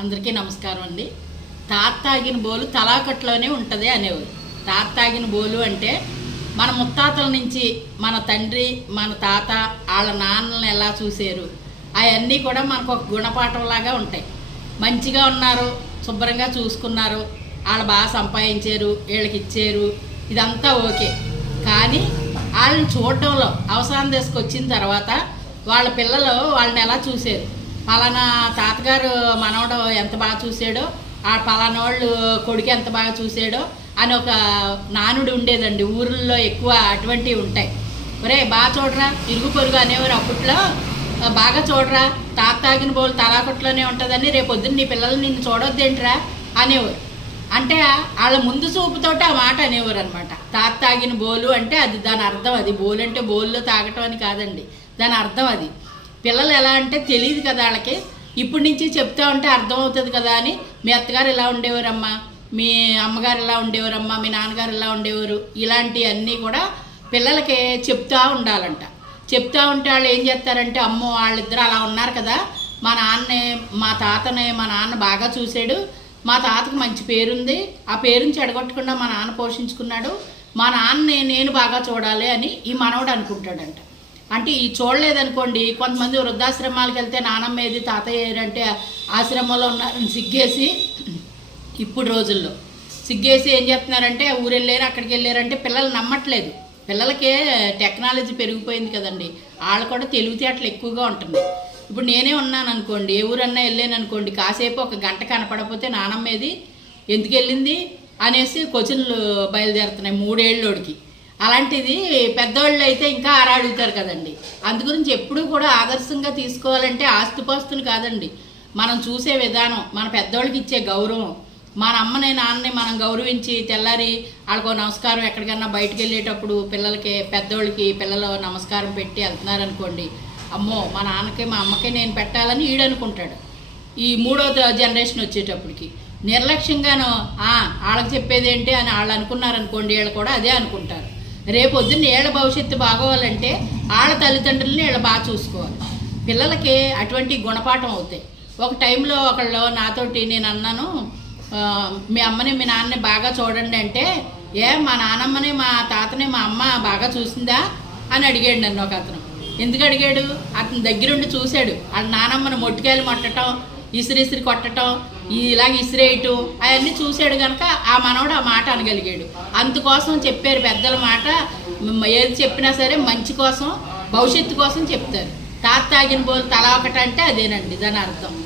అందరికీ నమస్కారం అండి. తాత తాగిన బోలు తలాకట్లోనే ఉంటుంది అనేవారు. తాత తాగిన బోలు అంటే మన ముత్తాతల నుంచి మన తండ్రి మన తాత వాళ్ళ నాన్నలను ఎలా చూశారు? అవన్నీ కూడా మనకు ఒక గుణపాఠంలాగా ఉంటాయి. మంచిగా ఉన్నారు శుభ్రంగా చూసుకున్నారు వాళ్ళు బాగా సంపాదించారు వీళ్ళకి ఇచ్చారు ఇదంతా ఓకే. కానీ వాళ్ళని చూడటంలో అవసరం తీసుకొచ్చిన తర్వాత వాళ్ళ పిల్లలు వాళ్ళని ఎలా చూసారు పలానా తాతగారు మనవడు ఎంత బాగా చూసాడో ఆ పలానా వాళ్ళు కొడుకు ఎంత బాగా చూసాడో అని ఒక నానుడు ఉండేదండి. ఊర్లలో ఎక్కువ అటువంటివి ఉంటాయి. ఒరే బాగా చూడరా ఇరుగు పొరుగు అనేవారు అప్పట్లో బాగా చూడరా తాత తాగిన బోలు తలాకొట్లోనే ఉంటుందని రేపు పొద్దున్న నీ పిల్లలు నిన్ను చూడొద్దేంట్రా అనేవారు. అంటే వాళ్ళ ముందు చూపుతోటి ఆ మాట అనేవారు అనమాట తాత తాగిన బోలు అంటే అది దాని అర్థం అది. బోలు అంటే బోల్లో తాగటం అని కాదండి. దాని అర్థం అది. పిల్లలు ఎలా అంటే తెలియదు కదా వాళ్ళకి. ఇప్పటి నుంచి చెప్తా ఉంటే అర్థం అవుతుంది కదా అని. మీ అత్తగారు ఎలా ఉండేవారమ్మా? మీ అమ్మగారు ఎలా ఉండేవారమ్మా? మీ నాన్నగారు ఎలా ఉండేవారు? ఇలాంటివన్నీ కూడా పిల్లలకి చెప్తా ఉండాలంట. చెప్తా ఉంటే వాళ్ళు ఏం చేస్తారంటే అమ్మో వాళ్ళిద్దరు అలా ఉన్నారు కదా. మా నాన్నే మా తాతనే మా నాన్న బాగా చూశాడు. మా తాతకు మంచి పేరుంది. ఆ పేరుని చెడగొట్టకుండా మా నాన్న పోషించుకున్నాడు. మా నాన్నని నేను బాగా చూడాలి అని ఈ మనవడు అనుకుంటాడంట. అంటే ఈ చూడలేదనుకోండి కొంతమంది వృద్ధాశ్రమాలకు వెళ్తే నానమ్మ ఏది తాతయ్య ఏదంటే అంటే ఆశ్రమంలో ఉన్నారని సిగ్గేసి ఇప్పుడు రోజుల్లో సిగ్గేసి ఏం చెప్తున్నారంటే ఊరు వెళ్ళారు అక్కడికి వెళ్ళారంటే పిల్లలు నమ్మట్లేదు. పిల్లలకే టెక్నాలజీ పెరిగిపోయింది కదండి. వాళ్ళు కూడా తెలివితేటలు ఎక్కువగా ఉంటుంది ఇప్పుడు నేనే ఉన్నాను అనుకోండి ఏ ఊరన్నా వెళ్ళాను అనుకోండి కాసేపు ఒక గంట కనపడకపోతే నానమ్మేది ఎందుకు వెళ్ళింది అనేసి క్వశ్చన్లు బయలుదేరుతున్నాయి మూడేళ్ళోడికి. అలాంటిది పెద్దవాళ్ళు అయితే ఇంకా ఆరాడుగుతారు కదండి. అందుగురించి ఎప్పుడూ కూడా ఆదర్శంగా తీసుకోవాలంటే ఆస్తుపాస్తులు కాదండి. మనం చూసే విధానం మన పెద్దవాళ్ళకి ఇచ్చే గౌరవం మన అమ్మని నాన్నని మనం గౌరవించి తెల్లారి వాళ్ళకో నమస్కారం ఎక్కడికన్నా బయటకు వెళ్ళేటప్పుడు పిల్లలకి పెద్దోళ్ళకి పిల్లలు నమస్కారం పెట్టి వెళ్తున్నారనుకోండి అమ్మో మా నాన్నకి మా అమ్మకి నేను పెట్టాలని ఈడనుకుంటాడు. ఈ మూడో జనరేషన్ వచ్చేటప్పటికి. నిర్లక్ష్యంగాను వాళ్ళకి చెప్పేది ఏంటి అని వాళ్ళు అనుకున్నారనుకోండి వీళ్ళు కూడా అదే అనుకుంటారు. రేపొద్దున్న వీళ్ళ భవిష్యత్తు బాగోవాలంటే వాళ్ళ తల్లిదండ్రులని వీళ్ళు బాగా చూసుకోవాలి. పిల్లలకి అటువంటి గుణపాఠం అవుతాయి. ఒక టైంలో ఒకళ్ళు నాతోటి నేను అన్నాను మీ అమ్మని మీ నాన్నని బాగా చూడండి అంటే ఏ మా నానమ్మని మా తాతని మా అమ్మ బాగా చూసిందా? అని అడిగాడు నన్ను ఒక అతను. ఎందుకు అడిగాడు? అతని దగ్గరుండి చూశాడు. వాళ్ళ నానమ్మని మొట్టికాయలు మొట్టటం ఇసిరిసిరి కొట్టటం ఇలాగ ఇసిరేయటం అవన్నీ చూశాడు కనుక ఆ మనవడు ఆ మాట అనగలిగాడు. అందుకోసం చెప్పారు పెద్దల మాట ఏది చెప్పినా సరే మంచి కోసం భవిష్యత్తు కోసం చెప్తారు. తాత తాగిన బోలు తలా ఒకటంటే అదేనండి దాని అర్థం.